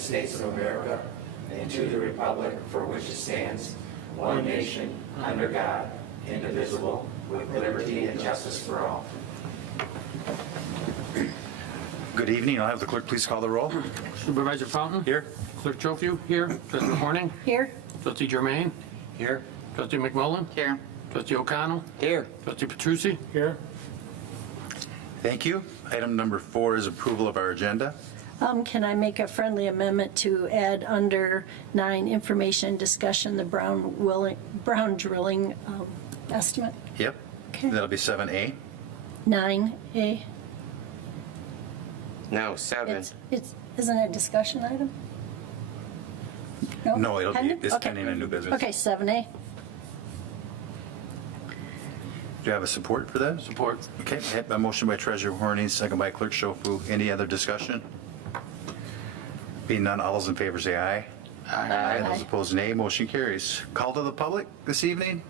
States of America and to the republic for which it stands, one nation, under God, indivisible, with liberty and justice for all. Good evening. I'll have the clerk please call the roll. Supervisor Fountain? Here. Clerk Chofiu? Here. Trustee Horning? Here. Trustee Germain? Here. Trustee McMullen? Here. Trustee O'Connell? Here. Trustee Petrucci? Here. Thank you. Item number 4 is approval of our agenda. Can I make a friendly amendment to add under 9, information discussion, the Brown drilling estimate? Yep. Okay. That'll be 7A. 9A. No, 7. Isn't it a discussion item? No, it'll be, Pending? it's Okay. pending a new business. Okay, 7A. Do you have a support for that? Support. Okay, I have a motion by Treasurer Horning, second by Clerk Schofield. Any other discussion? Being none, all those in favor say aye. Aye. Those opposed, nay. Motion carries. Call to the public this evening?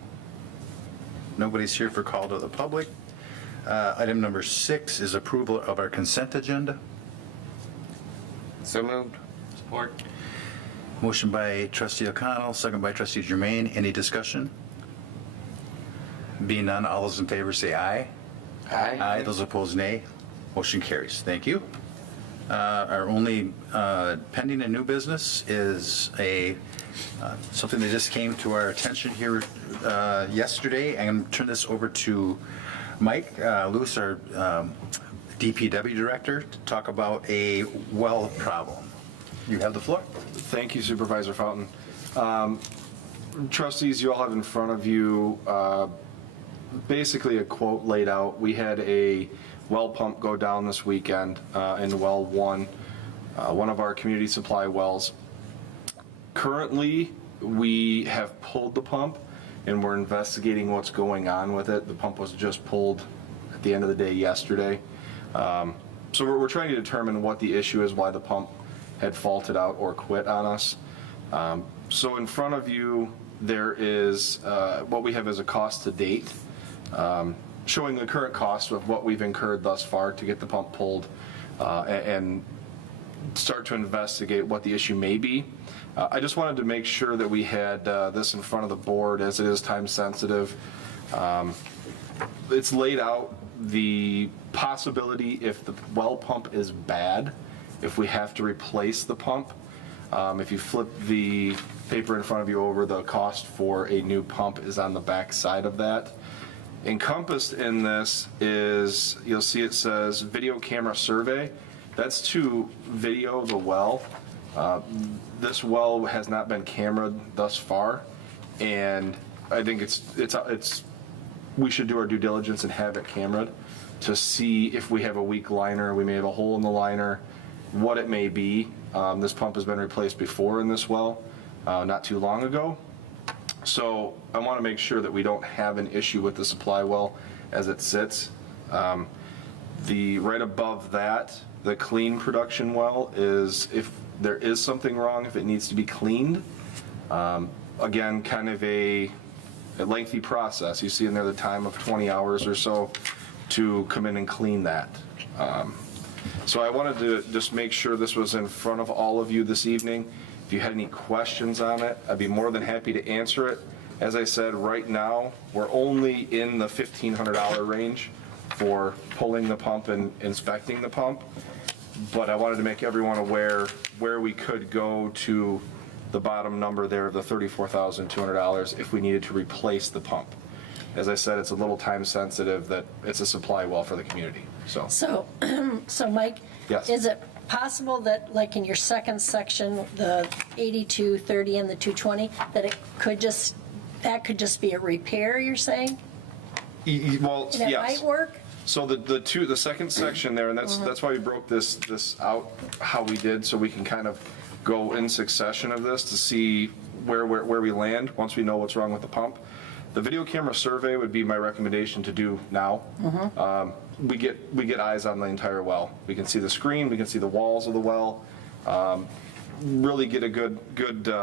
Nobody's here for call to the public. Item number 6 is approval of our consent agenda. So moved. Support. Motion by Trustee O'Connell, second by Trustee Germain. Any discussion? Being none, all those in favor say aye. Aye. Those opposed, nay. Motion carries. Thank you. Our only pending and new business is something that just came to our attention here yesterday. I'm going to turn this over to Mike Lewis, our DPW director, to talk about a well problem. You have the floor. Thank you, Supervisor Fountain. Trustees, you all have in front of you basically a quote laid out. We had a well pump go down this weekend in well 1, one of our community supply wells. Currently, we have pulled the pump and we're investigating what's going on with it. The pump was just pulled at the end of the day yesterday. So we're trying to determine what the issue is, why the pump had faulted out or quit on us. So in front of you, there is what we have as a cost to date, showing the current cost of what we've incurred thus far to get the pump pulled and start to investigate what the issue may be. I just wanted to make sure that we had this in front of the board, as it is time sensitive. It's laid out the possibility if the well pump is bad, if we have to replace the pump. If you flip the paper in front of you over, the cost for a new pump is on the back side of that. Encompassed in this is, you'll see it says video camera survey. That's to video the well. This well has not been cameraed thus far, and I think we should do our due diligence and have it cameraed to see if we have a weak liner, we may have a hole in the liner, what it may be. This pump has been replaced before in this well, not too long ago. So I want to make sure that we don't have an issue with the supply well as it sits. Right above that, the clean production well is if there is something wrong, if it needs to be cleaned. Again, kind of a lengthy process. You see in there the time of 20 hours or so to come in and clean that. So I wanted to just make sure this was in front of all of you this evening. If you had any questions on it, I'd be more than happy to answer it. As I said, right now, we're only in the $1,500 range for pulling the pump and inspecting the pump. But I wanted to make everyone aware where we could go to the bottom number there of the $34,200 if we needed to replace the pump. As I said, it's a little time sensitive that it's a supply well for the community, so. So Mike? Yes. Is it possible that, like in your second section, the 8230 and the 220, that that could just be a repair, you're saying? Well, And it yes. might work? So the second section there, and that's why we broke this out how we did, so we can kind of go in succession of this to see where we land once we know what's wrong with the pump. The video camera survey would be my recommendation to do now. We get eyes on the entire well. We can see the screen, we can see the walls of the well, really get a good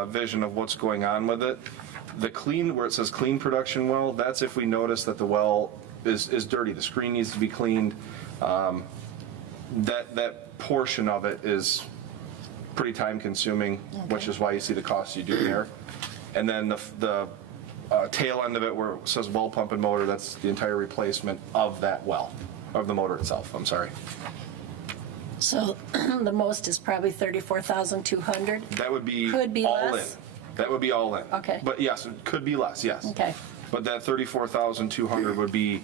vision of what's going on with it. The clean, where it says clean production well, that's if we notice that the well is dirty. The screen needs to be cleaned. That portion of it is pretty time consuming, which is why you see the costs you do there. And then the tail end of it where it says well pump and motor, that's the entire replacement of that well, of the motor itself, I'm sorry. So the most is probably 34,200? That would be Could be all in. less? That would be all in. Okay. But yes, it could be less, yes. Okay. But that 34,200 would be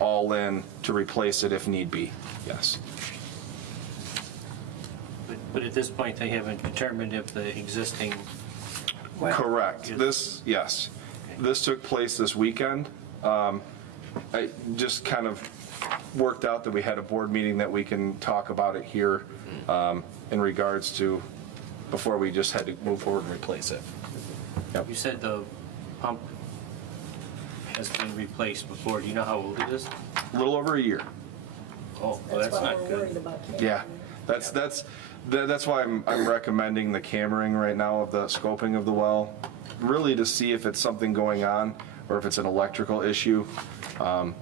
all in to replace it if need be, yes. But at this point, they haven't determined if the existing, Correct. Yes. This, yes. This took place this weekend. I just kind of worked out that we had a board meeting that we can talk about it here in regards to, before we just had to move forward and replace it. you said the pump has been replaced before. Do you know how old it is? A little over a year. Oh, well, that's why not we're worried good. about. Yeah. That's why I'm recommending the cammering right now of the scoping of the well, really to see if it's something going on or if it's an electrical issue,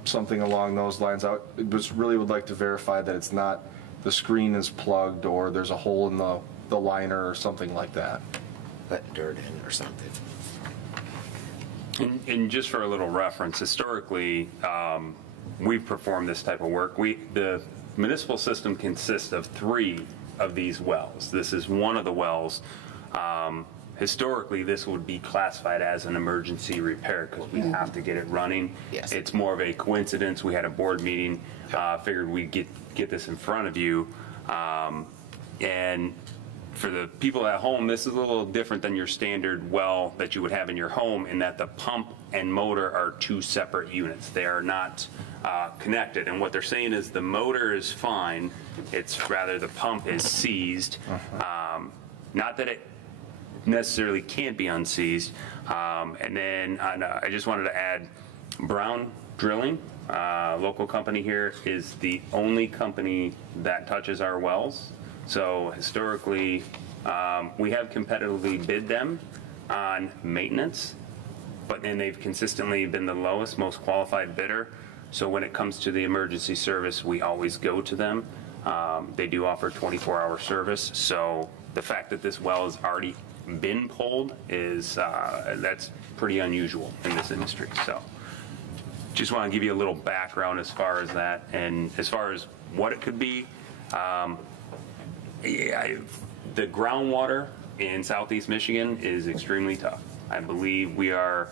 something along those lines. I just really would like to verify that it's not, the screen is plugged or there's a hole in the liner or something like that. Let dirt in or something. And just for a little reference, historically, we've performed this type of work. The municipal system consists of 3 of these wells. This is one of the wells. Historically, this would be classified as an emergency repair because we have to get it running. Yes. It's more of a coincidence. We had a board meeting, figured we'd get this in front of you. And for the people at home, this is a little different than your standard well that you would have in your home in that the pump and motor are 2 separate units. They are not connected. And what they're saying is the motor is fine. It's rather the pump is seized. Not that it necessarily can't be unseized. And then I just wanted to add Brown Drilling, local company here, is the only company that touches our wells. So historically, we have competitively bid them on maintenance, but then they've consistently been the lowest, most qualified bidder. So when it comes to the emergency service, we always go to them. They do offer 24-hour service. So the fact that this well has already been pulled is, that's pretty unusual in this industry. So just want to give you a little background as far as that. And as far as what it could be, the groundwater in southeast Michigan is extremely tough. I believe we are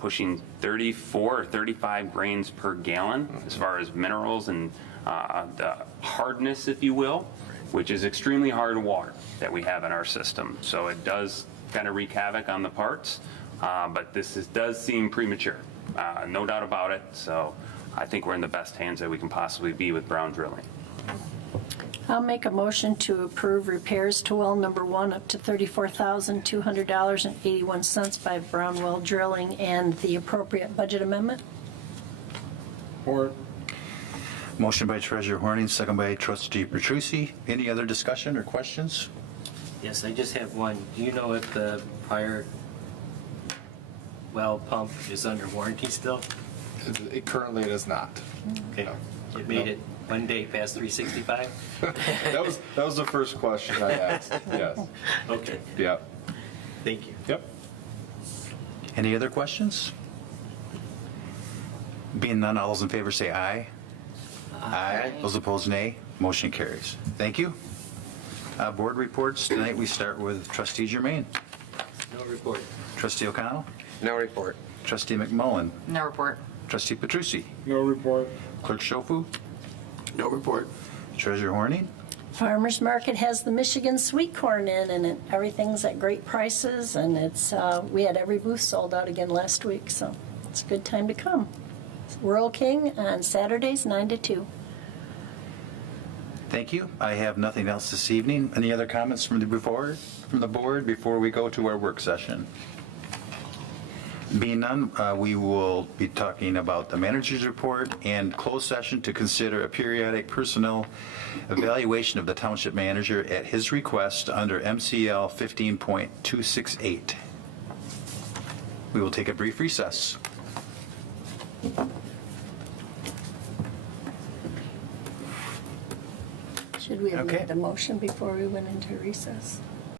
pushing 34 or 35 grains per gallon as far as minerals and the hardness, if you will, which is extremely hard water that we have in our system. So it does kind of wreak havoc on the parts, but does seem premature, no doubt about it. So I think we're in the best hands that we can possibly be with Brown Drilling. I'll make a motion to approve repairs to well number 1 up to $34,200.81 by Brown Well Drilling and the appropriate budget amendment. Motion by Treasurer Horning, second by Trustee Petrucci. Any other discussion or questions? Yes, I just have one. Do you know if the prior well pump is under warranty still? Currently, it is not. Okay. It made it one day past 365? That was the first question I asked, yes. Okay, Yeah, thank you. yep. Any other questions? Being none, all those in favor say aye. Aye. Those opposed, nay. Motion carries. Thank you. Board reports. Tonight we start with Trustee Germain. No report. Trustee O'Connell. No report. Trustee McMullen. No report. Trustee Petrucci. No report. Clerk Schofu. No report. Treasurer Horning. Farmers Market has the Michigan sweet corn in, and everything's at great prices, and it's, we had every booth sold out again last week, so it's a good time to come. Rural King on Saturdays, 9 to 2. Thank you. I have nothing else this evening. Any other comments from the board before we go to our work session? Being none, we will be talking about the manager's report and closed session to consider a periodic personnel evaluation of the township manager at his request under MCL 15.268. We will take a brief recess. Should Could we have Okay. made the motion before we went into recess?